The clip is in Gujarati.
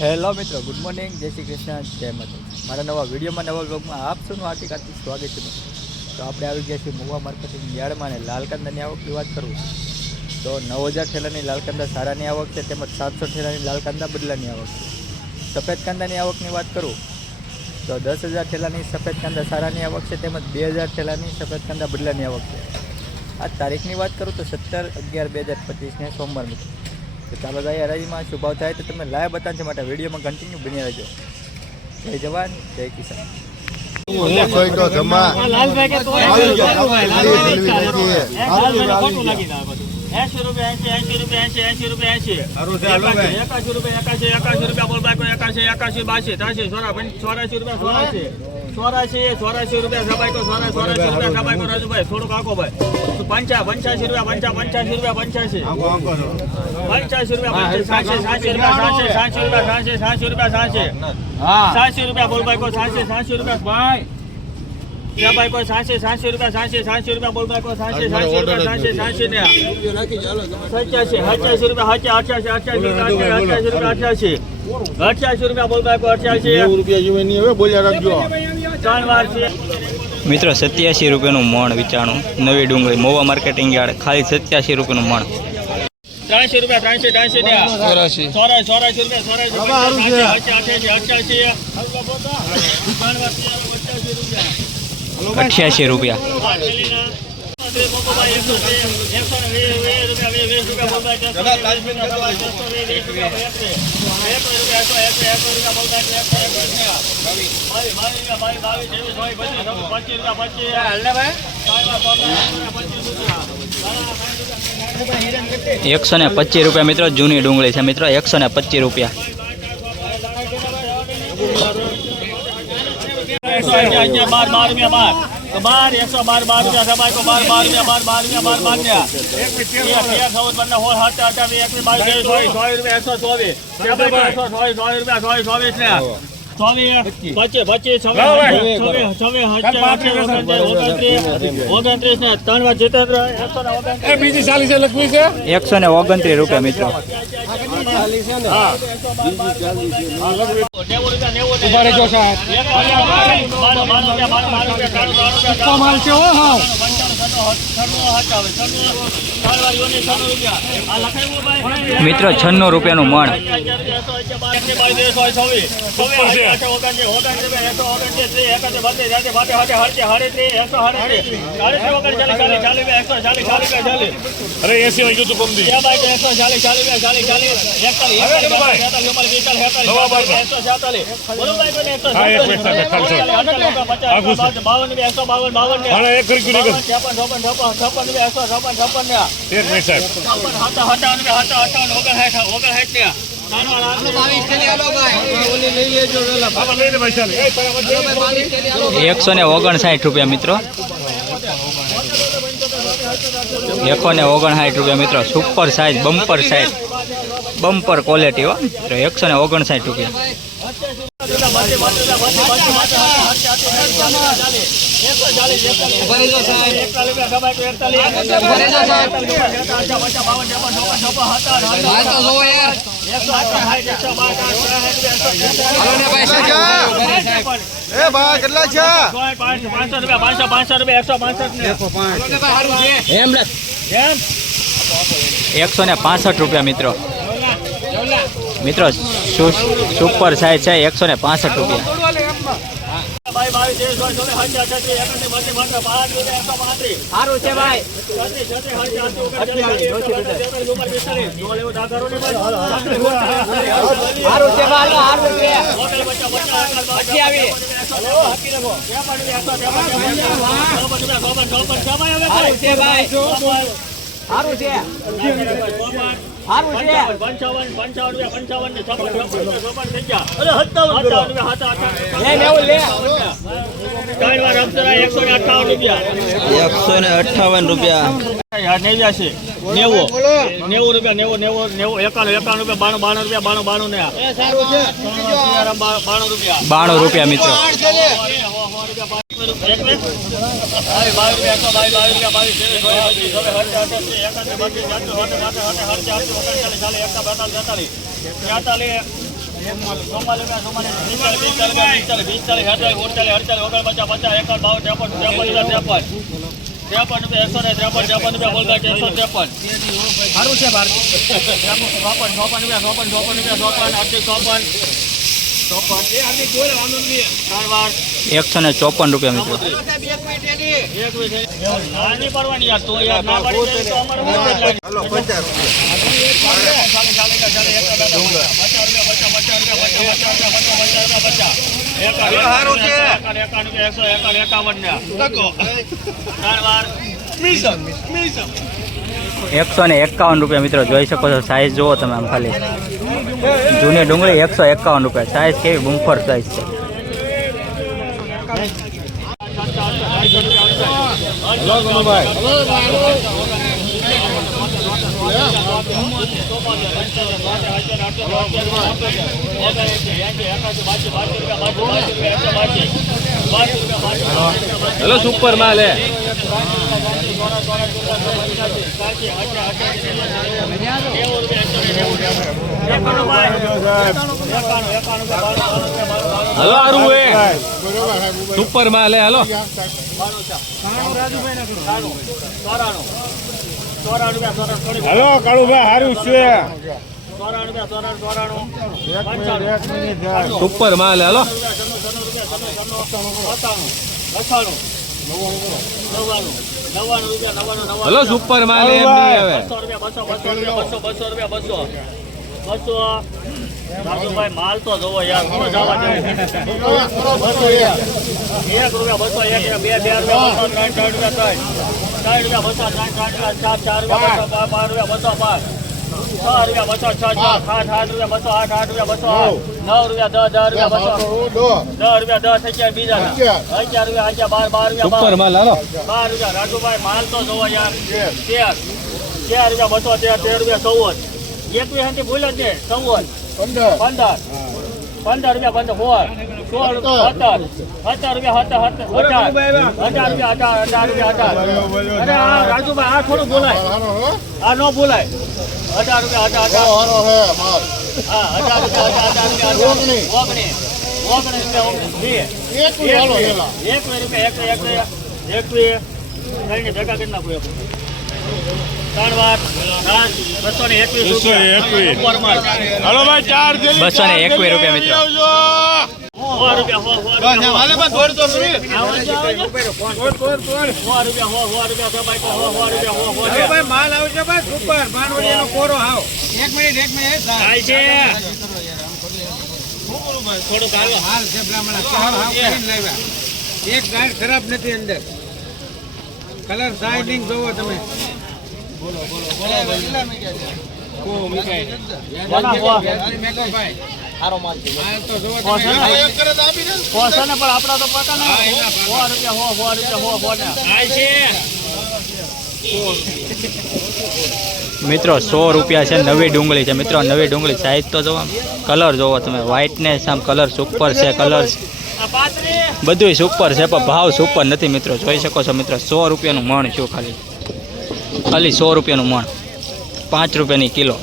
હેલો મિત્રો ગુડ મોર્નિંગ જય શ્રી કૃષ્ણ. જય માતા મારા નવા વિડીયોમાં, નવા બ્લોગમાં આપ સૌનું હાર્દિક હાર્દિક સ્વાગત છે તો આપણે આવી ગયા છીએ મુવા માર્કેટિંગ યાર્ડમાં અને લાલકંદાની આવકની વાત કરું તો નવ હજાર ઠેલાની લાલકંદા સારાની આવક છે, તેમજ સાતસો ઠેલાની લાલકંદા બદલાની આવક છે. સફેદ કાંદાની આવકની વાત કરું, તો દસ હજાર ઠેલાની સફેદ કાંદા સારાની આવક છે, તેમજ બે હજાર ઠેલાની સફેદ કાંદા બદલાની આવક છે. આ તારીખની વાત કરું તો સત્તર અગિયાર બે હજાર પચીસને સોમવાર મિત્રો. તો ચાલો જાય હરાજીમાં શું થાય તો તમે લાઈવ બતાવશે માટે વિડીયોમાં કન્ટિન્યુ બની રહેજો. જય જવાન જય કિસાન. એંશી રૂપિયા, એંશી, એંશી રૂપિયા, એંશી, એસી રૂપિયા, એંશી. એકાશી, રૂપિયા, એકાશી, એકાશી રૂપિયા, બોલ બાકી એકાશી, એકાશી, બાશી, ત્રાસી પંચ- ચોરાશી રૂપિયા, ચોરાશી. ચોરાશી, ચોરાશી રૂપિયા, સબાઈકો, ચોરા, ચોરાશી રૂપિયા, સબાઈકો, રાજુભાઈ, થોડુંક આંકો ભાઈ. પંચા, પંચ્યાસી રૂપિયા, પંચા, પંચ્યાસી રૂપિયા, પંચ્યાસી. પંચ્યાસી રૂપિયા, પંચ્યાસી, સાતસી, રૂપિયા, સાતસી, સાતસી રૂપિયા, સાતસી, સાતસી રૂપિયા, સાતસી. સાતસી રૂપિયા, બોલ બાકો, સાતસી, સાતસી રૂપિયા, ભાઈ. ભાઈ કોઈ સાતસી, સાતસી રૂપિયા, સાતસી, સાતસી રૂપિયા, બોલ કોઈ સાતસી, સાતસી રૂપિયા, સાતસી, સાતસી ને. સત્યાસી, અઠ્યાસી રૂપિયા, અઠ્યા- અઠ્યાસી, અઠ્યાસી રૂપિયા, અઠ્યાસી રૂપિયા, અઠ્યાસી. અઠ્યાસી રૂપિયા, બોલ ભાઈ કોઈ અઠ્યાસી. રૂપિયા જીવન નહીં હવે બોલ્યા રાખજો. મિત્રો સત્યાસી રૂપિયાનું મણ વિચારણું નવી ડુંગળી મોવા માર્કેટિંગ યાર્ડ ખાલી સત્યાસી રૂપિયાનું મણ. ત્રણસી રૂપિયા, રૂપિયા, અઠ્યાસી રૂપિયા. અઠ્યાસી રૂપિયા આ થેલીના મોકોભાઈ એકસો છે, એકસો ને વીસ, વીસ રૂપિયા, વીસ, વીસ રૂપિયા બોલ ભાઈ, એકસો વીસ, વીસ રૂપિયા બોલ ભાઈ, એકસો વીસ, વીસ રૂપિયા ભાઈ, એકસો. એકસો રૂપિયા, એકસો, એકસો, એકસો રૂપિયા બોલ ભાઈ, એકસો, એકસો રૂપિયા. બાવીસ, બાવીસ રૂપિયા, બાવીસ, બાવીસ, ત્રેવીસ, ચોવીસ, પચીસ, છવ્વીસ, પચીસ રૂપિયા, પચીસ. સાડા પચીસ રૂપિયા. એકસો ને પચીસ રૂપિયા મિત્રો જૂની ડુંગળી છે મિત્રો એકસો ને પચીસ રૂપિયા એકસો અગિયાર, અગિયાર, બાર, બાર રૂપિયા, બાર. એકસો બાર, બાર રૂપિયા, સબાઈ તો બાર, બાર રૂપિયા, બાર, બાર રૂપિયા, બાર, બાર રૂપિયા. સોળ, સત્તર, અઠ્યાવીસ, એકવીસ, બાવીસ, ત્રેવીસ, ચોવીસ, ચોવીસ રૂપિયા, એકસો ચોવીસ. એકસો ચોવીસ રૂપિયા, સો ચોવીસ ને. ને ત્રણ વાર જીતેન્દ્ર, એકસો ને ઓગણત્રીસ. રૂપિયા મિત્રો નેવું રૂપિયા, મિત્રો છન્નો રૂપિયાનું મણ અરે એસી વાગ્યું તું છપ્પન છપ્પન છપ્પન છપ્પન એકસો છપ્પન છપ્પન ને. એક મિનિટ સાહેબ. ઓગણસાઠ ને. એકસો ને ઓગણસાઠ રૂપિયા મિત્રો. એકસો ને ઓગણસાઠ રૂપિયા મિત્રો. Super size bumper size bumper quality હો. મિત્રો એકસો ને ઓગણસાઠ રૂપિયા. પાંચસો પાંચસો પાંચસો રૂપિયા એકસો ને એમ એકસો ને પાસઠ રૂપિયા મિત્રો. મિત્રો સુપર સાઈઝ છે? એકસો ને પાસઠ રૂપિયા. સારું છે સારું રૂપિયા, પંચાવન, પંચાવન, પંચાવન રૂપિયા, પંચાવન ને છપ્પન, છપ્પન, છપ્પન થઈ ગયા. સત્તાવન રૂપિયા, હતા, હતા. લે મેહુલ લે ત્રણ વાર અપ્સરા, એકસો ને અઠ્ઠાવન રૂપિયા એકસો ને અઠાવન રૂપિયા નેવ્યાસી નેવું નેવું રૂપિયા નેવું નેવું નેવું એકાણું એકાણું રૂપિયા બાણું બાણું રૂપિયા બાણું બાણું ને બાણું રૂપિયા બાણું રૂપિયા મિત્રો ત્રેપન, ત્રેપન, ત્રેપન. ત્રેપન રૂપિયા, એકસો ને ત્રેપન, ત્રેપન રૂપિયા, બોલતા એકસો ત્રેપન. સારું છે બાર. ત્રેપન, ચોપન, રૂપિયા, ચોપન, ચોપન રૂપિયા, ચોપન, આઠથી ચોપન. વાર. એકસો ને ચોપન રૂપિયા મિત્રો એકાવન. ના ત્રણ, પચાસ રૂપિયા, પચાસ, એકસો ને. એકાવન રૂપિયા મિત્રો જોઈ શકો છો સાઈઝ જુઓ તમે આમ ખાલી જૂની ડુંગળી એકસો એકાવન રૂપિયા સાઈઝ કેવી બુમ્ફર સાઈઝ છે હેલો સુપર માલ હે હલો આરું એ સુપર માલ હે હલો હલો કાળુભાઈ સારું છે સુપર માલ હલો. હલો સુપર માલ એમ નહીં હવે બસો રૂપિયા બસો બસો રૂપિયા બસો બસો રાજુભાઈ માલ તો જોવો યાર જવા બસો એક. રૂપિયા બસો એક બે બે રૂપિયા બસો ત્રણ ત્રણ રૂપિયા ત્રણ ત્રણ રૂપિયા બસો ત્રણ ત્રણ રૂપિયા ચાર ચાર રૂપિયા બસો પાંચ રૂપિયા બસો પાંચ. છ રૂપિયા બસો છ છ આઠ આઠ રૂપિયા બસો આઠ આઠ રૂપિયા બસો નવ રૂપિયા દસ દસ રૂપિયા બસો. દસ રૂપિયા દસ અગિયાર બીજા. અગિયાર. રૂપિયા અગિયાર બાર બાર રૂપિયા બાર. રૂપિયા. રાજુભાઈ માલ તો જોવો યાર. તેર. તેર. રૂપિયા બસો તેર તેર રૂપિયા ચૌવન એકવીસ ભૂલ જ ને ચૌવન પંદર. પંદર. રૂપિયા પંદર સોળ સોળ રૂપિયા સત્તર. સત્તર રૂપિયા સત્તર હજાર. હજાર રૂપિયા અઢાર અઢાર રૂપિયા અરે આ રાજુભાઈ આ થોડું બોલાય. આ ન બોલાય. હજાર રૂપિયા અઢાર હજાર. હા હજાર રૂપિયા હજાર હજાર રૂપિયા અઢાર ઓગણીસ ઓગણીસ રૂપિયા ઓગણીસ વીસ એકવીસ રૂપિયા એકવીસ એકવીસ. ભેગા કરી નાખું બસો ને એકવીસ. રૂપિયા. મિત્રો. આવો થાય છે. થોડુંક હાલ છે બ્રાહ્મણ. એક ગાય ખરાબ નથી અંદર. કલર સાઇડિંગ જોવો તમે. મિત્રો, સો રૂપિયા છે, નવી ડુંગળી છે. મિત્રો, નવી ડુંગળી સાઈઝ તો જોવો કલર જોવો તમે. વ્હાઇટનેસ આમ કલર સુપર છે કલર બધુંય સુપર છે, પણ ભાવ સુપર નથી મિત્રો. જોઈ શકો છો મિત્રો, સો રૂપિયાનું મણ છું ખાલી. ખાલી સો રૂપિયાનું મણ. પાંચ રૂપિયાની કિલો.